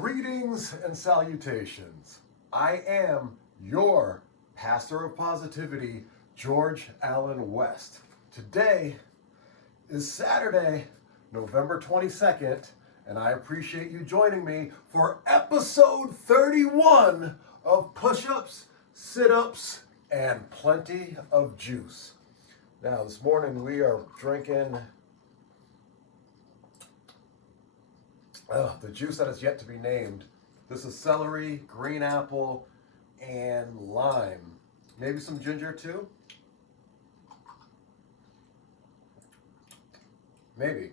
Greetings and salutations. I am your pastor of positivity, George Allen West. Today is Saturday, November 22nd, and I appreciate you joining me for episode 31 of Push-Ups, Sit-Ups, and Plenty of Juice. Now, this morning we are drinking the juice that is yet to be named. This is celery, green apple, and lime. Maybe some ginger too? Maybe.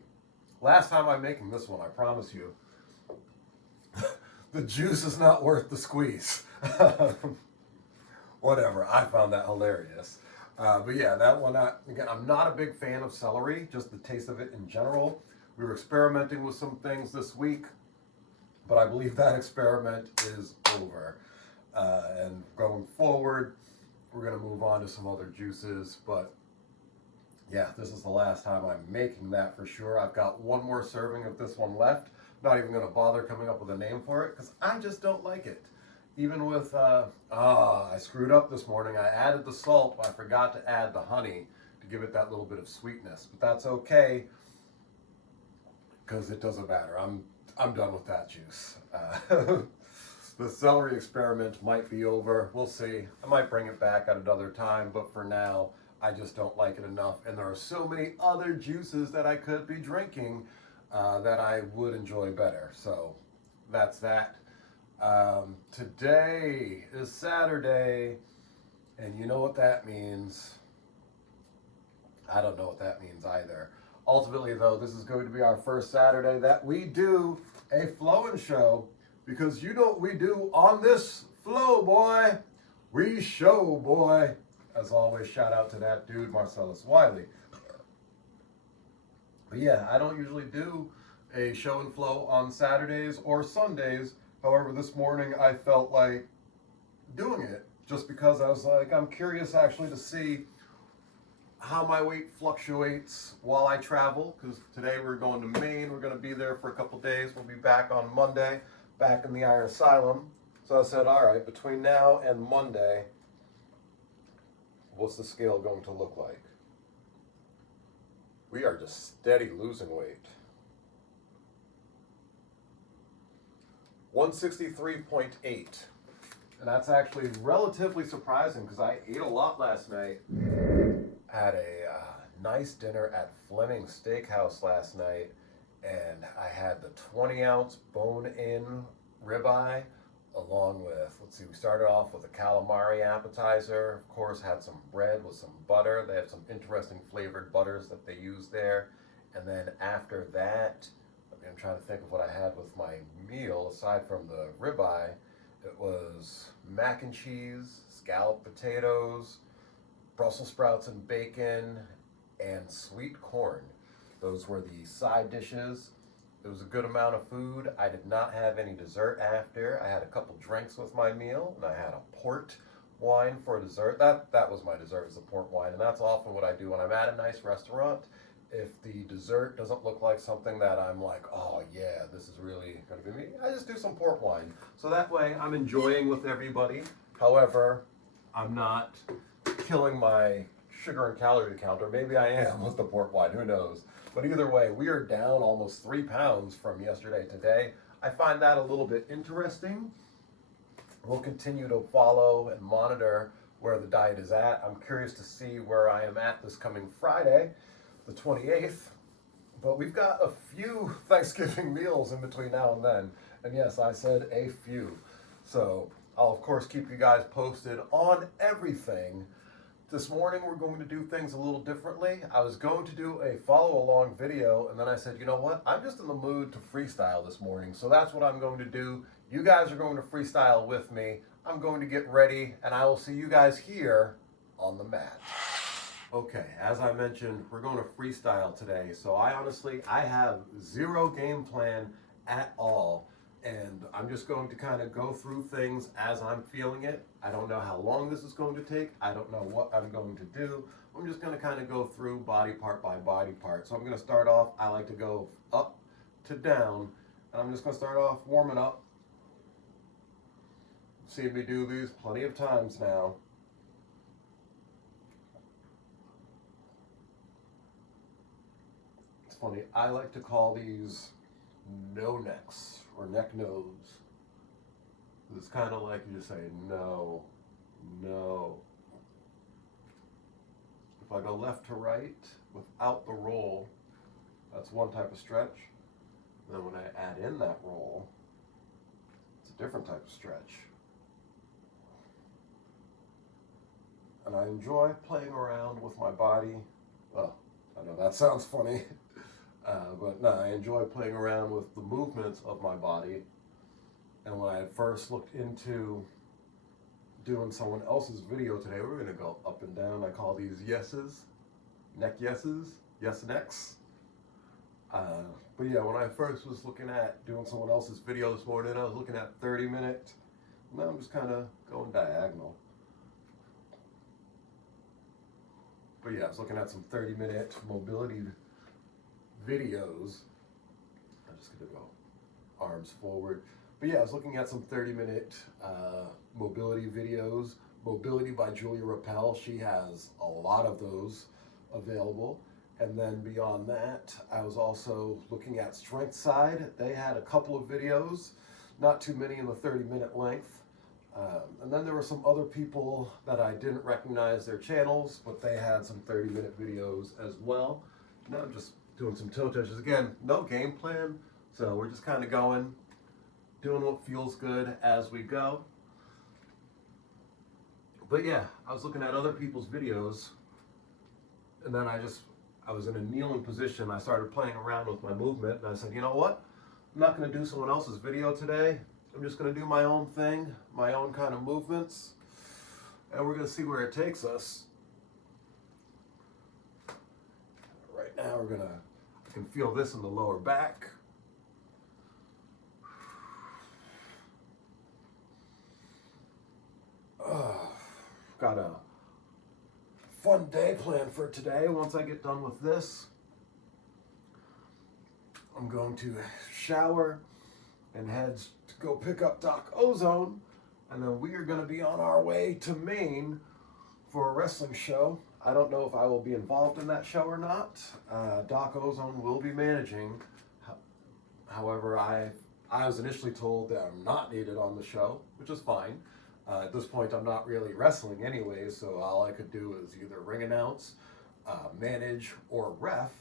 Last time I'm making this one, I promise you. The juice is not worth the squeeze. Whatever, I found that hilarious. But yeah, that one, again, I'm not a big fan of celery, just the taste of it in general. We were experimenting with some things this week, but I believe that experiment is over. And going forward, we're going to move on to some other juices. But yeah, this is the last time I'm making that for sure. I've got one more serving of this one left. Not even going to bother coming up with a name for it because I just don't like it. Even with, I screwed up this morning. I added the salt, but I forgot to add the honey to give it that little bit of sweetness. But that's okay, because it doesn't matter. I'm done with that juice. The celery experiment might be over. We'll see. I might bring it back at another time, but for now, I just don't like it enough. And there are so many other juices that I could be drinking that I would enjoy better. So that's that. Today is Saturday, and you know what that means. I don't know what that means either. Ultimately, though, this is going to be our first Saturday that we do a flow-in show, because you know what we do on this flow, boy. We show, boy. As always, shout out to that dude, Marcellus Wiley. But yeah, I don't usually do a show and flow on Saturdays or Sundays. However, this morning I felt like doing it just because I was like, I'm curious actually to see how my weight fluctuates while I travel, because today we're going to Maine. We're going to be there for a couple days. We'll be back on Monday, back in the Iron Asylum. So I said, all right, between now and Monday, what's the scale going to look like? We are just steady losing weight. 163.8. And that's actually relatively surprising because I ate a lot last night. Had a nice dinner at Fleming Steakhouse last night, and I had the 20-ounce bone-in ribeye along with, let's see, we started off with a calamari appetizer. Of course, had some bread with some butter. They have some interesting flavored butters that they use there. And then after that, I'm trying to think of what I had with my meal aside from the ribeye. It was mac and cheese, scalloped potatoes, Brussels sprouts and bacon, and sweet corn. Those were the side dishes. It was a good amount of food. I did not have any dessert after. I had a couple drinks with my meal, and I had a port wine for dessert. That was my dessert, was the port wine, and that's often what I do when I'm at a nice restaurant. If the dessert doesn't look like something that I'm like, oh yeah, this is really going to be me, I just do some port wine. So that way I'm enjoying with everybody. However, I'm not killing my sugar and calorie counter. Maybe I am with the port wine, who knows. But either way, we are down almost 3 pounds from yesterday today. I find that a little bit interesting. We'll continue to follow and monitor where the diet is at. I'm curious to see where I am at this coming Friday, the 28th. But we've got a few Thanksgiving meals in between now and then. And yes, I said a few. So I'll of course keep you guys posted on everything. This morning we're going to do things a little differently. I was going to do a follow along video, and then I said, you know what? I'm just in the mood to freestyle this morning. So that's what I'm going to do. You guys are going to freestyle with me. I'm going to get ready, and I will see you guys here on the mat. Okay, as I mentioned, we're going to freestyle today. So I have zero game plan at all. And I'm just going to kind of go through things as I'm feeling it. I don't know how long this is going to take. I don't know what I'm going to do. I'm just going to kind of go through body part by body part. So I'm going to start off, I like to go up to down. And I'm just going to start off warming up Seen me do these plenty of times now. It's funny, I like to call these no necks or neck no's. It's kind of like you just say no, no. If I go left to right without the roll, that's one type of stretch. Then when I add in that roll, it's a different type of stretch. And I enjoy playing around with my body. Well, I know that sounds funny, but no, I enjoy playing around with the movements of my body. And when I had first looked into doing someone else's video today, we're gonna go up and down. I call these yeses, neck yeses, yes necks. But yeah, when I first was looking at doing someone else's video this morning, I was looking at 30-minute. Now I'm just kind of going diagonal. But yeah, I was looking at some 30-minute mobility videos. I'm just gonna go arms forward. But yeah, I was looking at some 30-minute mobility videos. Mobility by Julia Rappel. She has a lot of those available. And then beyond that, I was also looking at Strength Side. They had a couple of videos, not too many in the 30-minute length. And then there were some other people that I didn't recognize their channels, but they had some 30-minute videos as well. Now I'm just doing some toe touches. Again, no game plan, so we're just kind of going, doing what feels good as we go. But yeah, I was looking at other people's videos, and then I was in a kneeling position. I started playing around with my movement, and I said, you know what? I'm not going to do someone else's video today. I'm just going to do my own thing, my own kind of movements, and we're going to see where it takes us. Right now, I can feel this in the lower back. Got a fun day planned for today. Once I get done with this, I'm going to shower and head to go pick up Doc Ozone, and then we are going to be on our way to Maine for a wrestling show. I don't know if I will be involved in that show or not. Doc Ozone will be managing. However, I was initially told that I'm not needed on the show, which is fine. At this point, I'm not really wrestling anyway, so all I could do is either ring announce, manage, or ref.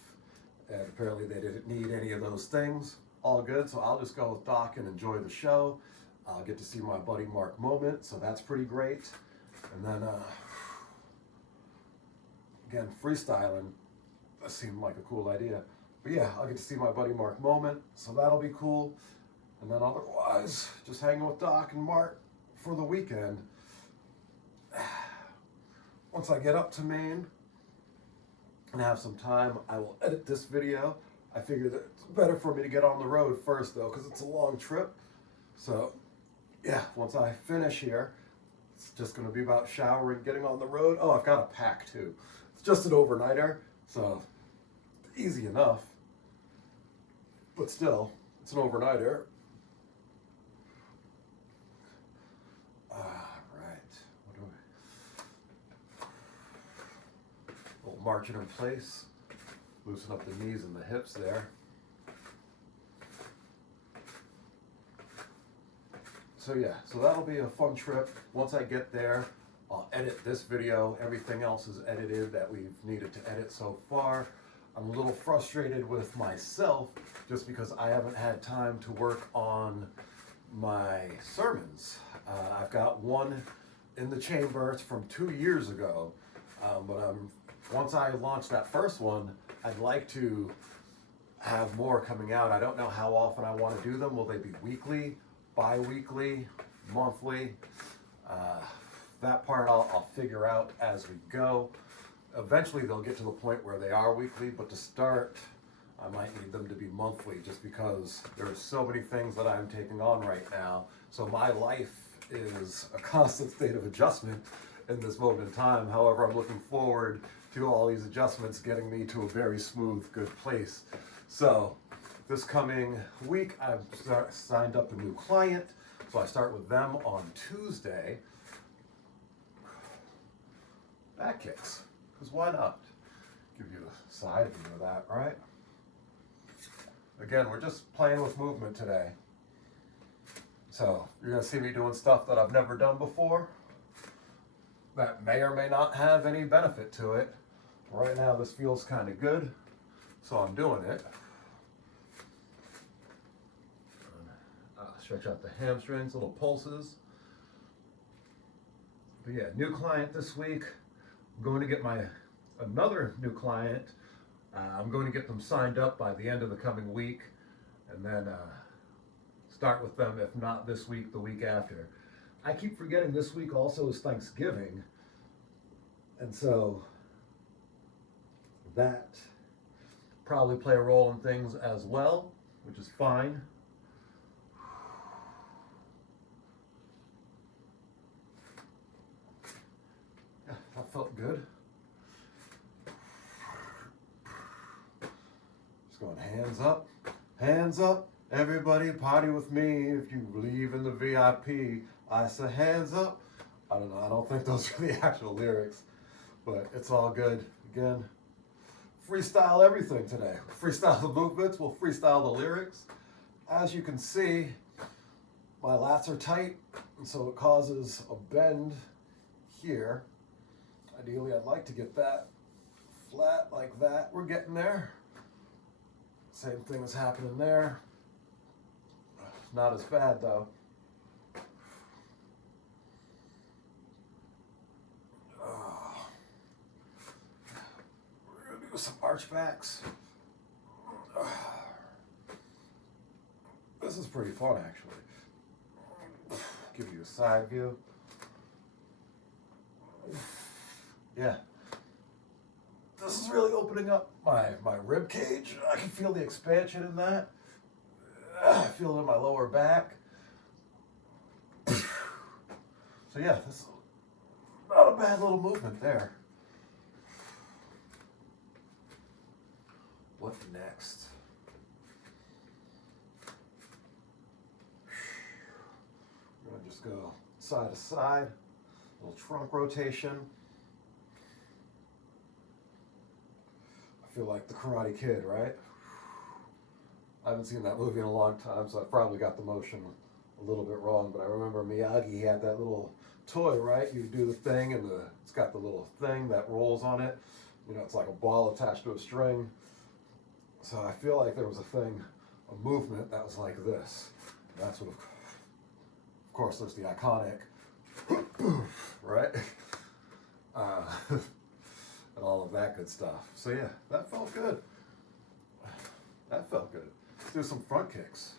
And apparently they didn't need any of those things. All good, so I'll just go with Doc and enjoy the show. I'll get to see my buddy Mark Moment, so that's pretty great. And then, again, freestyling, that seemed like a cool idea. But yeah, I'll get to see my buddy Mark Moment, so that'll be cool. And then otherwise, just hanging with Doc and Mark for the weekend. Once I get up to Maine and have some time, I will edit this video. I figure that it's better for me to get on the road first though, because it's a long trip. So yeah, once I finish here, it's just gonna be about showering, getting on the road. Oh, I've got a pack too. It's just an overnighter, so easy enough. But still, it's an overnighter. March it in place, loosen up the knees and the hips there. So yeah, so that'll be a fun trip. Once I get there, I'll edit this video. Everything else is edited that we've needed to edit so far. I'm a little frustrated with myself just because I haven't had time to work on my sermons. I've got one in the chamber. It's from 2 years ago, but once I launch that first one, I'd like to have more coming out. I don't know how often I want to do them. Will they be weekly, bi-weekly, monthly? That part I'll figure out as we go. Eventually they'll get to the point where they are weekly, but to start, I might need them to be monthly just because there are so many things that I'm taking on right now. So my life is a constant state of adjustment in this moment in time. However, I'm looking forward to all these adjustments getting me to a very smooth, good place. So this coming week, I've signed up a new client. So I start with them on Tuesday. Back kicks, because why not? Give you a side view of that, right? Again, we're just playing with movement today. So you're gonna see me doing stuff that I've never done before that may or may not have any benefit to it. Right now this feels kind of good, so I'm doing it. Stretch out the hamstrings, little pulses. But yeah, new client this week. I'm going to get another new client. I'm going to get them signed up by the end of the coming week, and then start with them, if not this week, the week after. I keep forgetting this week also is Thanksgiving, and so that probably play a role in things as well, which is fine. Yeah, that felt good. Just going hands up, everybody party with me. If you believe in the VIP, I say hands up. I don't know, I don't think those are the actual lyrics, but it's all good. Again, freestyle everything today. Freestyle the movements, we'll freestyle the lyrics. As you can see, my lats are tight, and so it causes a bend here. Ideally, I'd like to get that flat like that. We're getting there. Same thing is happening there. Not as bad though. We're gonna do some arch backs. This is pretty fun actually. Give you a side view. Yeah. This is really opening up my rib cage. I can feel the expansion in that. I feel it in my lower back. So yeah, this is not a bad little movement there. What next? I'm gonna just go side to side, little trunk rotation. I feel like the Karate Kid, right? I haven't seen that movie in a long time, so I probably got the motion a little bit wrong, but I remember Miyagi had that little toy, right? You do the thing, and it's got the little thing that rolls on it. You know, it's like a ball attached to a string. So I feel like there was a movement that was like this. And that's what, of course, there's the iconic, right? And all of that good stuff. So yeah, that felt good. That felt good. Let's do some front kicks.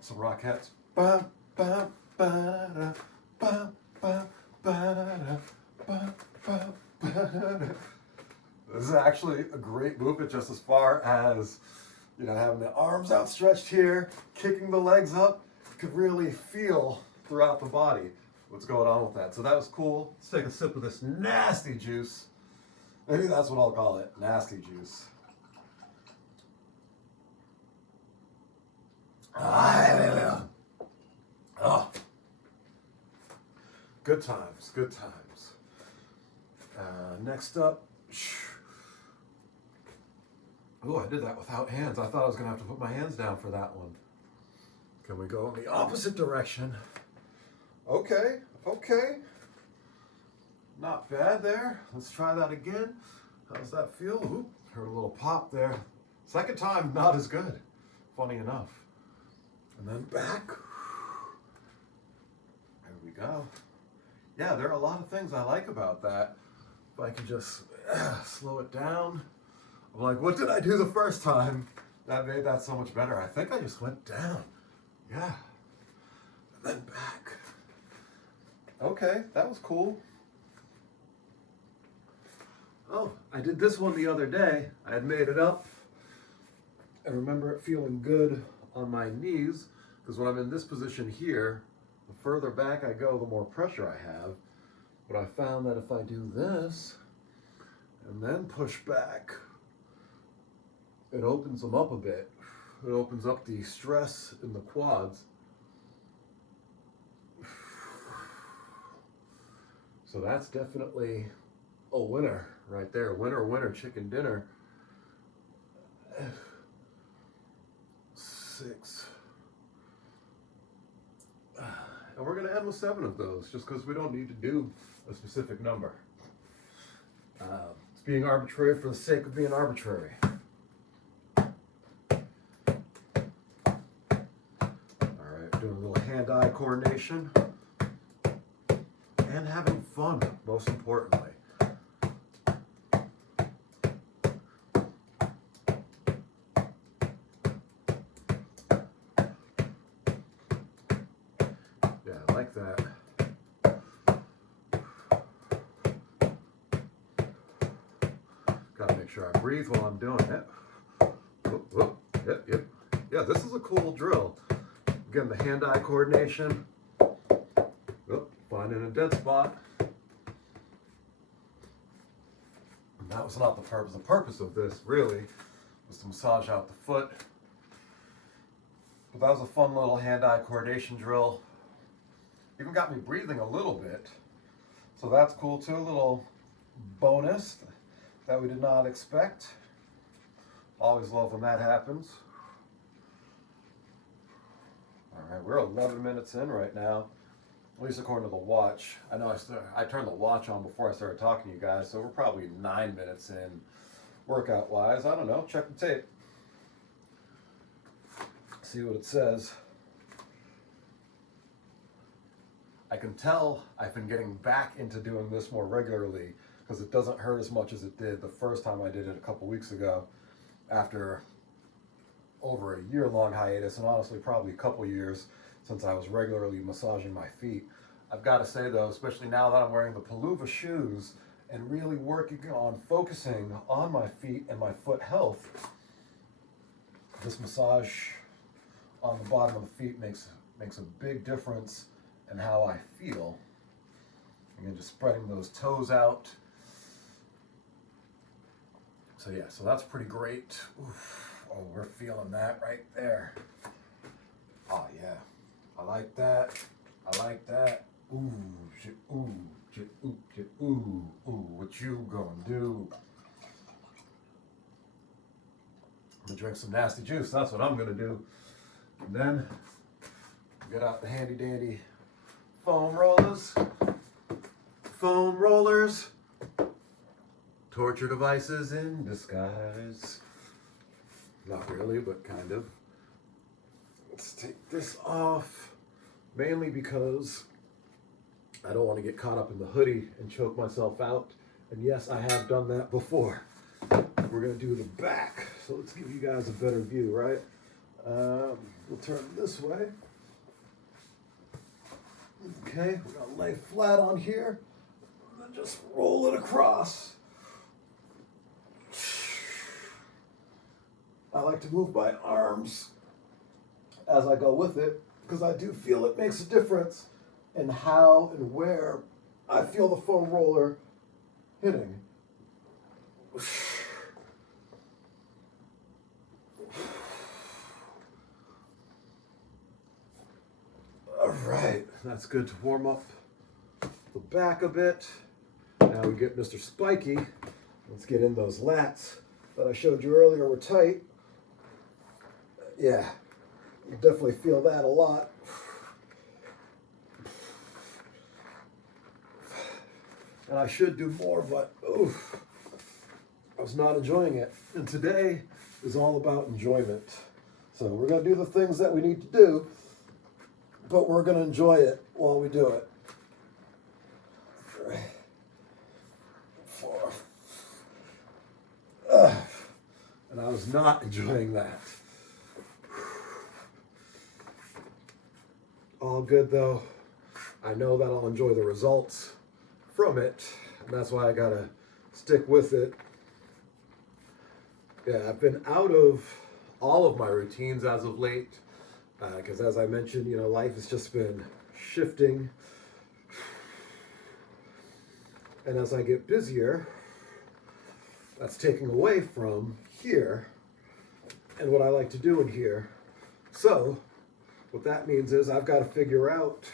Some Rockettes. Ba, ba, ba, da, ba, ba, ba, da, ba, ba, ba, da. This is actually a great movement just as far as, you know, having the arms outstretched here, kicking the legs up. You could really feel throughout the body what's going on with that. So that was cool. Let's take a sip of this nasty juice. Maybe that's what I'll call it, nasty juice. Oh. Good times, good times. Next up, oh, I did that without hands. I thought I was gonna have to put my hands down for that one. Can we go in the opposite direction? Okay, okay. Not bad there. Let's try that again. How does that feel? Ooh, heard a little pop there. Second time, not as good. Funny enough. And then back. There we go. Yeah, there are a lot of things I like about that. If I can just slow it down. I'm like, what did I do the first time that made that so much better? I think I just went down. Yeah. And then back. Okay, that was cool. Oh, I did this one the other day. I had made it up. I remember it feeling good on my knees, because when I'm in this position here, the further back I go, the more pressure I have. But I found that if I do this, and then push back, it opens them up a bit. It opens up the stress in the quads. So that's definitely a winner right there. Winner, winner, chicken dinner. 6. And we're going to end with 7 of those just because we don't need to do a specific number. It's being arbitrary for the sake of being arbitrary. All right, doing a little hand-eye coordination and having fun, most importantly. Yeah, I like that. Gotta make sure I breathe while I'm doing it. Whoop, whoop. Yep, yep. Yeah, this is a cool drill. Again, the hand-eye coordination. Whoop, finding a dead spot. And that was not the purpose. The purpose of this, really, was to massage out the foot. But that was a fun little hand-eye coordination drill. Even got me breathing a little bit. So that's cool too, a little bonus that we did not expect. Always love when that happens. All right, we're 11 minutes in right now, at least according to the watch. I know I turned the watch on before I started talking to you guys, so we're probably 9 minutes in workout-wise. I don't know, check the tape. See what it says. I can tell I've been getting back into doing this more regularly because it doesn't hurt as much as it did the first time I did it a couple weeks ago after over a year-long hiatus, and honestly probably a couple years since I was regularly massaging my feet. I've got to say though, especially now that I'm wearing the Palooza shoes and really working on focusing on my feet and my foot health, this massage on the bottom of the feet makes a big difference in how I feel. Again, just spreading those toes out. So yeah, so that's pretty great. Oof. Oh, we're feeling that right there. Oh yeah, I like that. I like that. Ooh, ooh, ooh, ooh, ooh. What you gonna do? I'm gonna drink some nasty juice. That's what I'm gonna do. And then get out the handy dandy foam rollers. Foam rollers. Torture devices in disguise. Not really, but kind of. Let's take this off, mainly because I don't want to get caught up in the hoodie and choke myself out. And yes, I have done that before. We're going to do the back, so let's give you guys a better view, right? We'll turn it this way. Okay, we're going to lay flat on here, and then just roll it across. I like to move my arms as I go with it because I do feel it makes a difference in how and where I feel the foam roller hitting. All right, that's good to warm up the back a bit. Now we get Mr. Spiky. Let's get in those lats that I showed you earlier were tight. Yeah, you definitely feel that a lot. And I should do more, but oof, I was not enjoying it. And today is all about enjoyment. So we're going to do the things that we need to do, but we're going to enjoy it while we do it. 3, 4. And I was not enjoying that. All good though. I know that I'll enjoy the results from it, and that's why I gotta stick with it. Yeah, I've been out of all of my routines as of late, because as I mentioned, you know, life has just been shifting. And as I get busier, that's taking away from here and what I like to do in here. So what that means is I've got to figure out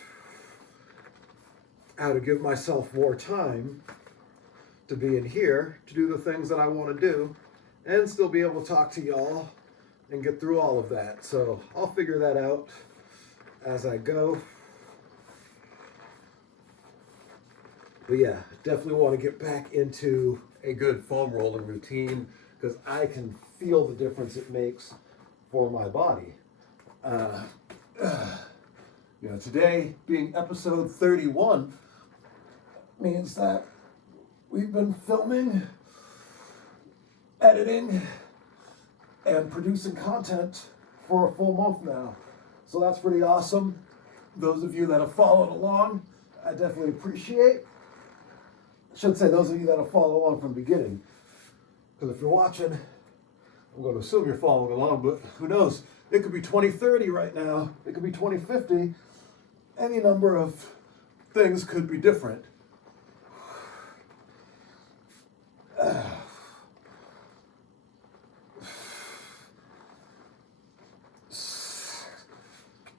how to give myself more time to be in here, to do the things that I want to do, and still be able to talk to y'all and get through all of that. So I'll figure that out as I go. But yeah, definitely want to get back into a good foam rolling routine because I can feel the difference it makes for my body. Today being episode 31 means that we've been filming, editing, and producing content for a full month now. So that's pretty awesome. Those of you that have followed along, I definitely appreciate. I should say those of you that have followed along from the beginning. Because if you're watching, I'm going to assume you're following along, but who knows? It could be 2030 right now. It could be 2050. Any number of things could be different.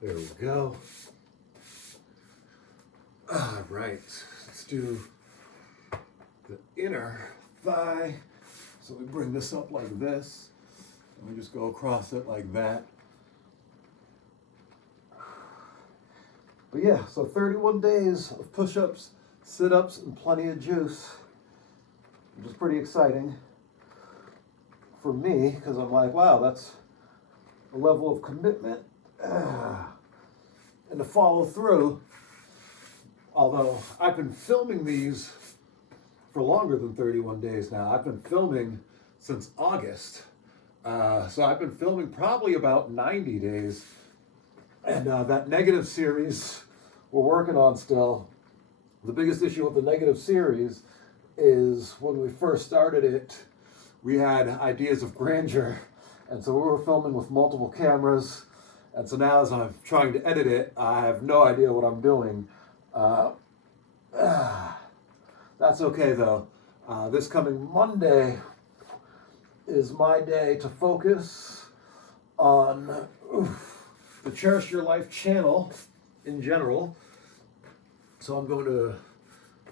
There we go. All right, let's do the inner thigh. So we bring this up like this, and we just go across it like that. But yeah, so 31 days of push-ups, sit-ups, and plenty of juice, which is pretty exciting for me, because I'm like, wow, that's a level of commitment. And to follow through, although I've been filming these for longer than 31 days now. I've been filming since August. So I've been filming probably about 90 days. And that negative series we're working on still. The biggest issue with the negative series is when we first started it, we had ideas of grandeur. And so we were filming with multiple cameras. And so now as I'm trying to edit it, I have no idea what I'm doing. That's okay though. This coming Monday is my day to focus on the Cherish Your Life channel in general. So I'm going to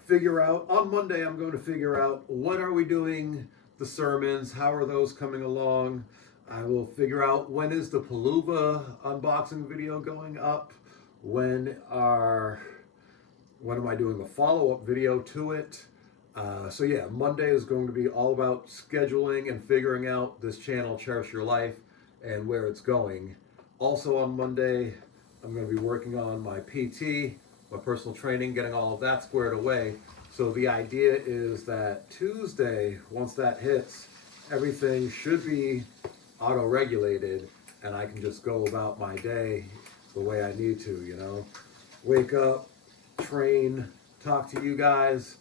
figure out, on Monday I'm going to figure out when are we doing the sermons, how are those coming along. I will figure out when is the Paluva unboxing video going up, when am I doing a follow-up video to it. So yeah, Monday is going to be all about scheduling and figuring out this channel, Cherish Your Life, and where it's going. Also on Monday, I'm going to be working on my PT, my personal training, getting all of that squared away. So the idea is that Tuesday, once that hits, everything should be auto-regulated, and I can just go about my day the way I need to, Wake up, train, talk to you guys,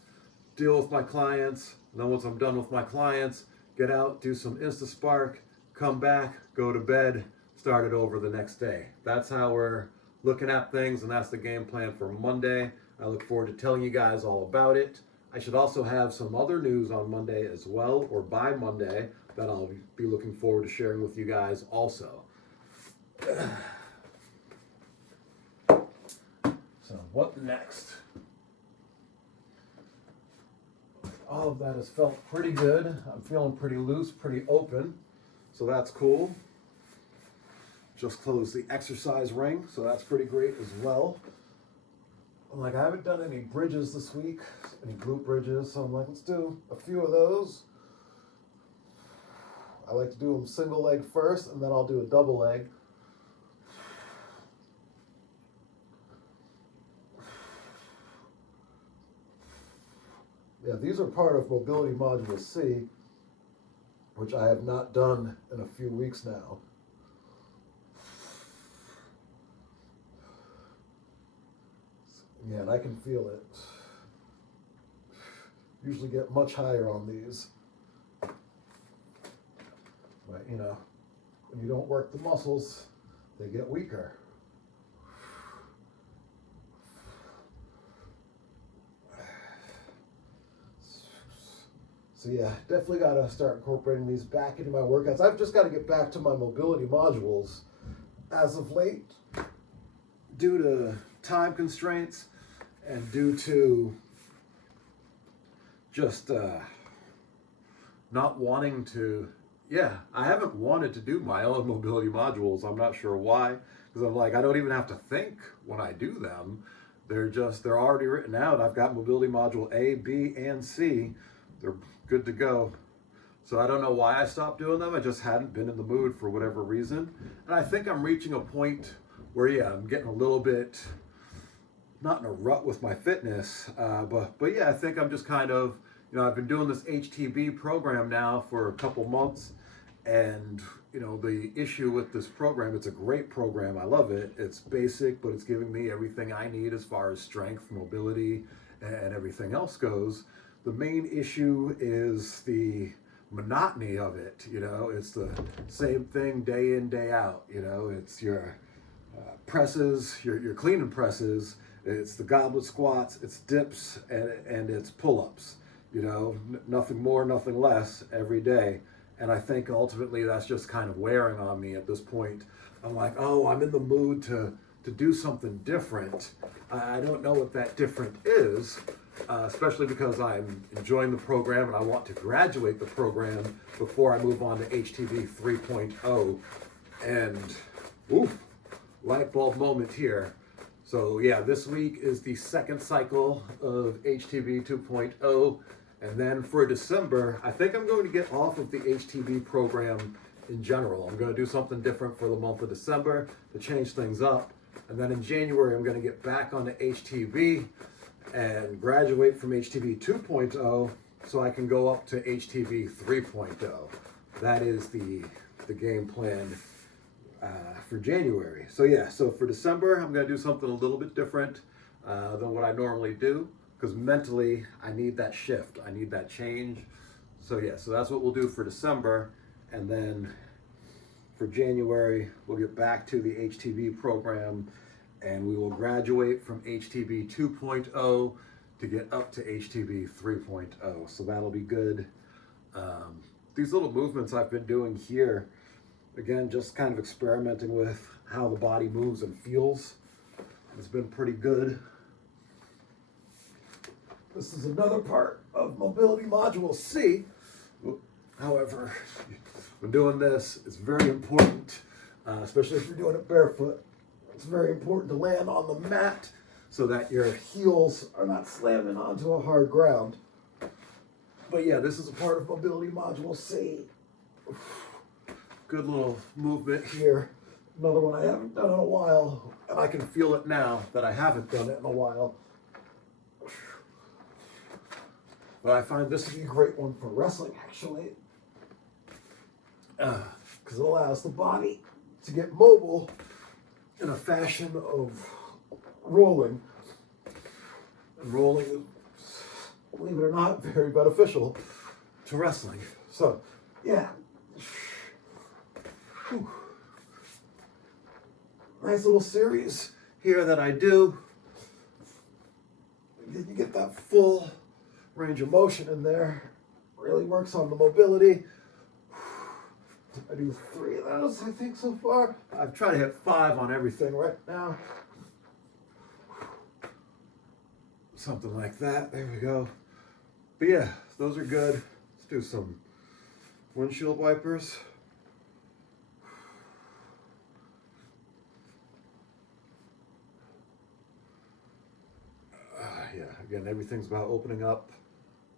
deal with my clients, and then once I'm done with my clients, get out, do some InstaSpark, come back, go to bed, start it over the next day. That's how we're looking at things, and that's the game plan for Monday. I look forward to telling you guys all about it. I should also have some other news on Monday as well, or by Monday, that I'll be looking forward to sharing with you guys also. So what next? All of that has felt pretty good. I'm feeling pretty loose, pretty open. So that's cool. Just closed the exercise ring, so that's pretty great as well. I haven't done any bridges this week, any glute bridges, so I'm like, let's do a few of those. I like to do them single leg first, and then I'll do a double leg. Yeah, these are part of Mobility Module C, which I have not done in a few weeks now. Yeah, and I can feel it. Usually get much higher on these. But, when you don't work the muscles, they get weaker. So yeah, definitely got to start incorporating these back into my workouts. I've just got to get back to my mobility modules. As of late, due to time constraints And due to just not wanting to, I haven't wanted to do my own mobility modules. I'm not sure why, because I'm like, I don't even have to think when I do them. They're already written out. I've got mobility module A, B, and C. They're good to go. So I don't know why I stopped doing them. I just hadn't been in the mood for whatever reason. And I think I'm reaching a point where, I'm getting a little bit, not in a rut with my fitness, but I think I'm just kind of, I've been doing this HTB program now for a couple months, and the issue with this program, it's a great program. I love it. It's basic, but it's giving me everything I need as far as strength, mobility, and everything else goes. The main issue is the monotony of it. It's the same thing day in, day out. It's your presses, your clean and presses. It's the goblet squats, it's dips, and it's pull-ups. Nothing more, nothing less every day. And I think ultimately that's just kind of wearing on me at this point. I'm like, oh, I'm in the mood to do something different. I don't know what that different is, especially because I'm enjoying the program and I want to graduate the program before I move on to HTV 3.0. And, light bulb moment here. So this week is the second cycle of HTB 2.0. And then for December, I think I'm going to get off of the HTB program in general. I'm going to do something different for the month of December to change things up. And then in January, I'm going to get back onto HTB and graduate from HTB 2.0 so I can go up to HTB 3.0. That is the game plan for January. So for December, I'm going to do something a little bit different than what I normally do, because mentally I need that shift. I need that change. So that's what we'll do for December. And then for January, we'll get back to the HTB program and we will graduate from HTB 2.0 to get up to HTB 3.0. So that'll be good. These little movements I've been doing here, again, just kind of experimenting with how the body moves and feels. It's been pretty good. This is another part of mobility module C. However, when doing this, it's very important, especially if you're doing it barefoot. It's very important to land on the mat so that your heels are not slamming onto a hard ground. But this is a part of mobility module C. Good little movement here. Another one I haven't done in a while, and I can feel it now that I haven't done it in a while. But I find this to be a great one for wrestling, actually, because it allows the body to get mobile in a fashion of rolling. And rolling is, believe it or not, very beneficial to wrestling. So, Whew. Nice little series here that I do. You get that full range of motion in there. Really works on the mobility. I do 3 of those, I think, so far. I've tried to hit 5 on everything right now. Something like that. There we go. But those are good. Let's do some windshield wipers. Again, everything's about opening up.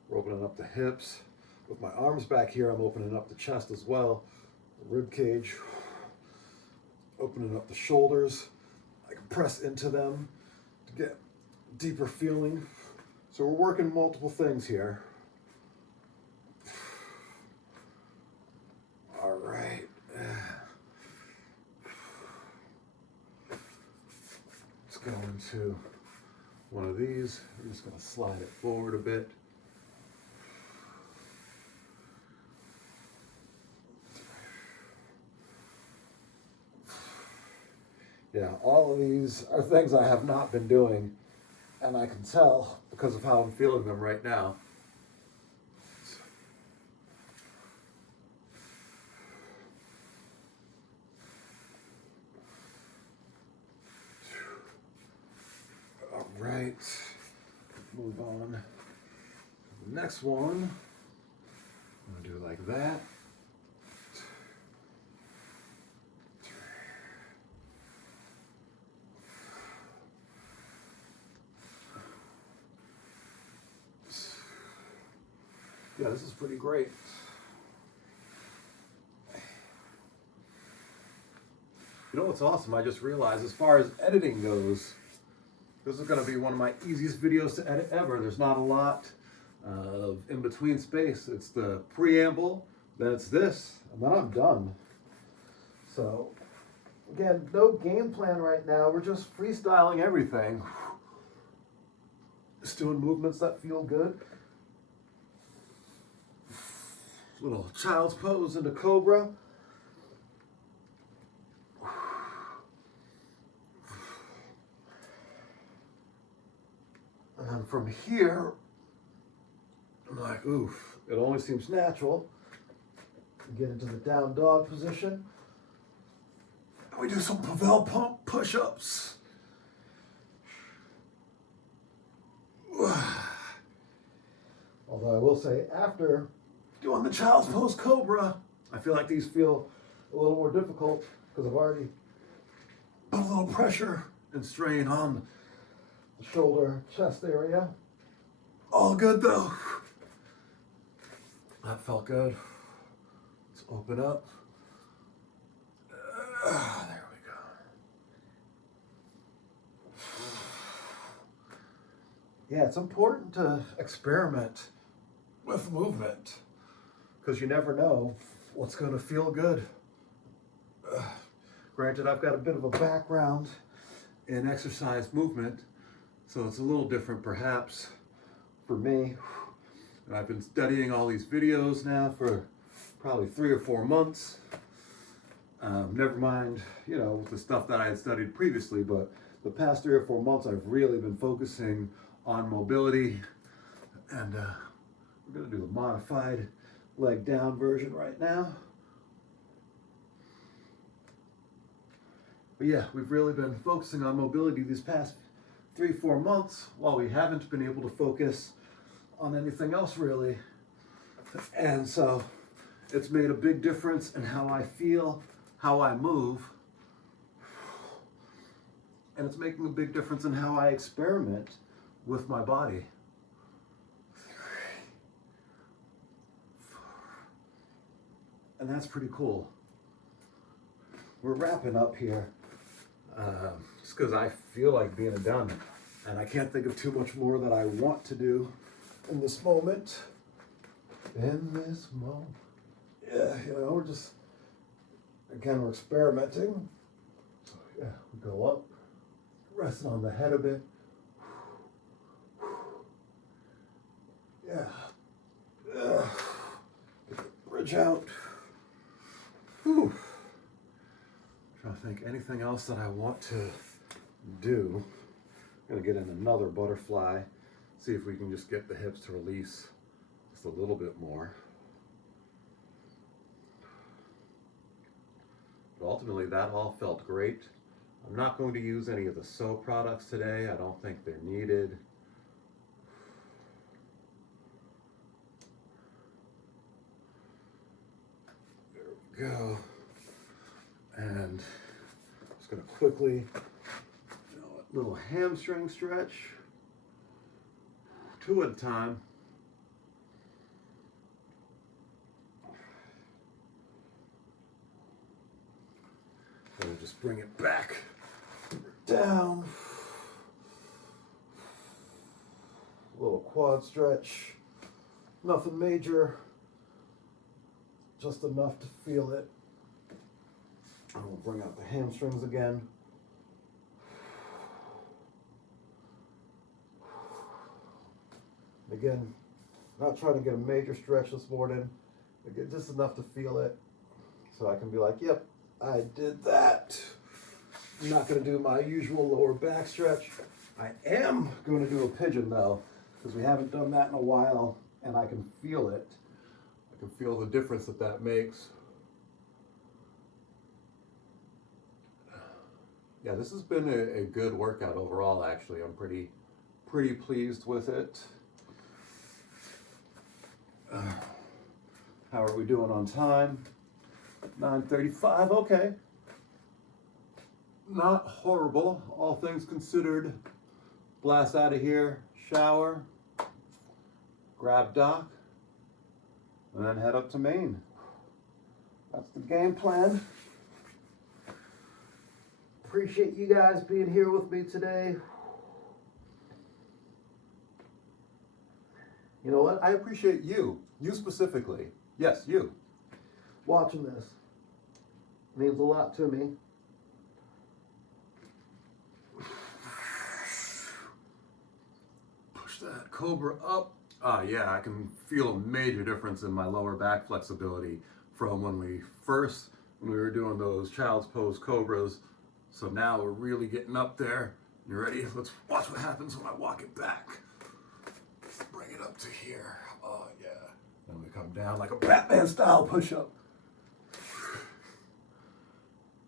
We're opening up the hips. With my arms back here, I'm opening up the chest as well. The rib cage. Opening up the shoulders. I can press into them to get deeper feeling. So we're working multiple things here. All right. Let's go into one of these. I'm just going to slide it forward a bit. All of these are things I have not been doing, and I can tell because of how I'm feeling them right now. All right. move on to the next one. I'm gonna do it like that. Yeah, this is pretty great. You know what's awesome? I just realized as far as editing goes, this is going to be one of my easiest videos to edit ever. There's not a lot of in-between space. It's the preamble, then it's this, and then I'm done. So, again, no game plan right now. We're just freestyling everything. Just doing movements that feel good. Little child's pose into cobra. And then from here, I'm like, oof, it only seems natural. Get into the down dog position. And we do some Pavel pump push-ups. Although I will say, after doing the child's pose cobra, I feel like these feel a little more difficult because I've already put a little pressure and strain on the shoulder, chest area. All good though. That felt good. Let's open up. There we go. Yeah, it's important to experiment with movement because you never know what's going to feel good. Granted, I've got a bit of a background in exercise movement, so it's a little different perhaps for me. And I've been studying all these videos now for probably 3 or 4 months. Never mind, you know, the stuff that I had studied previously, but the past 3 or 4 months I've really been focusing on mobility. And we're going to do the modified leg down version right now. But yeah, we've really been focusing on mobility these past 3-4 months while we haven't been able to focus on anything else really. And so it's made a big difference in how I feel, how I move, and it's making a big difference in how I experiment with my body. And that's pretty cool. We're wrapping up here just because I feel like being done, and I can't think of too much more that I want to do in this moment. In this moment. Yeah, you know, we're just, again, we're experimenting. So yeah, we go up, resting on the head a bit. Yeah. Get the bridge out. Whew. Trying to think anything else that I want to do. I'm gonna get in another butterfly. See if we can just get the hips to release just a little bit more. But ultimately, that all felt great. I'm not going to use any of the So products today. I don't think they're needed. There we go. And just going to quickly, a little hamstring stretch, 2 at a time. And we'll just bring it back, down. A little quad stretch, nothing major, just enough to feel it. And we'll bring out the hamstrings again. Again, not trying to get a major stretch this morning, but get just enough to feel it so I can be like, yep, I did that. I'm not going to do my usual lower back stretch. I am going to do a pigeon though, because we haven't done that in a while, and I can feel it. I can feel the difference that makes. Yeah, this has been a good workout overall, actually. I'm pretty pretty pleased with it. How are we doing on time? 9:35, okay. Not horrible, all things considered. Blast out of here, shower, grab Doc, and then head up to Maine. That's the game plan. Appreciate you guys being here with me today. You know what? I appreciate you specifically. Yes, you. Watching this means a lot to me. Push that cobra up. Yeah, I can feel a major difference in my lower back flexibility from when we were doing those child's pose cobras. So now we're really getting up there. You ready? Let's watch what happens when I walk it back. Bring it up to here. Oh yeah. Then we come down like a Batman style push-up.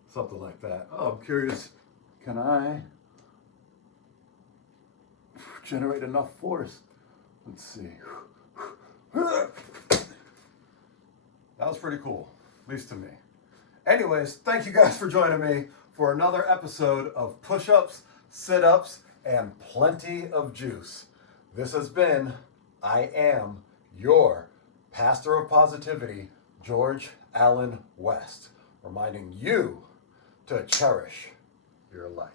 Something like that. Oh, I'm curious. Can I generate enough force? Let's see. That was pretty cool, at least to me. Anyways, thank you guys for joining me for another episode of Push-Ups, Sit-Ups, and Plenty of Juice. This has been, I am your pastor of positivity, George Allen West, reminding you to cherish your life.